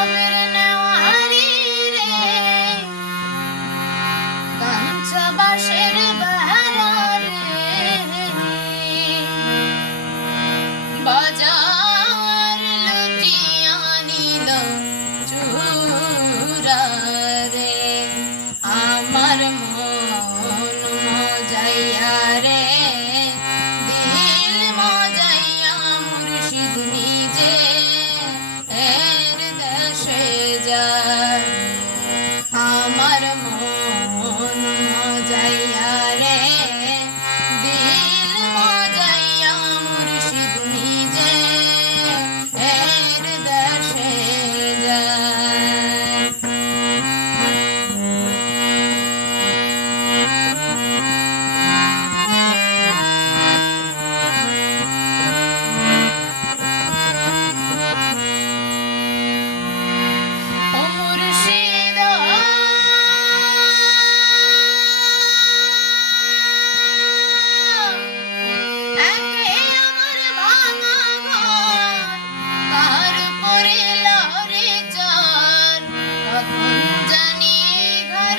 ভবের নেওয়ারি রে কাঞ্চা বাঁশের বেড়া রে বাজার লুটিয়া নিল চূড়া রে আমার মন মজাইয়া রে দিল মজাইয়া মুর্শিদ নিজে এর দেশে যায় আমার মন মজাইয়া রে দিল মজাইয়া মুর্শিদ নিজে এর দেশে যায় ও মুর্শিদ একে আমার ভাঙা ঘর তার পরে লহরে চর কখন জানি ঘর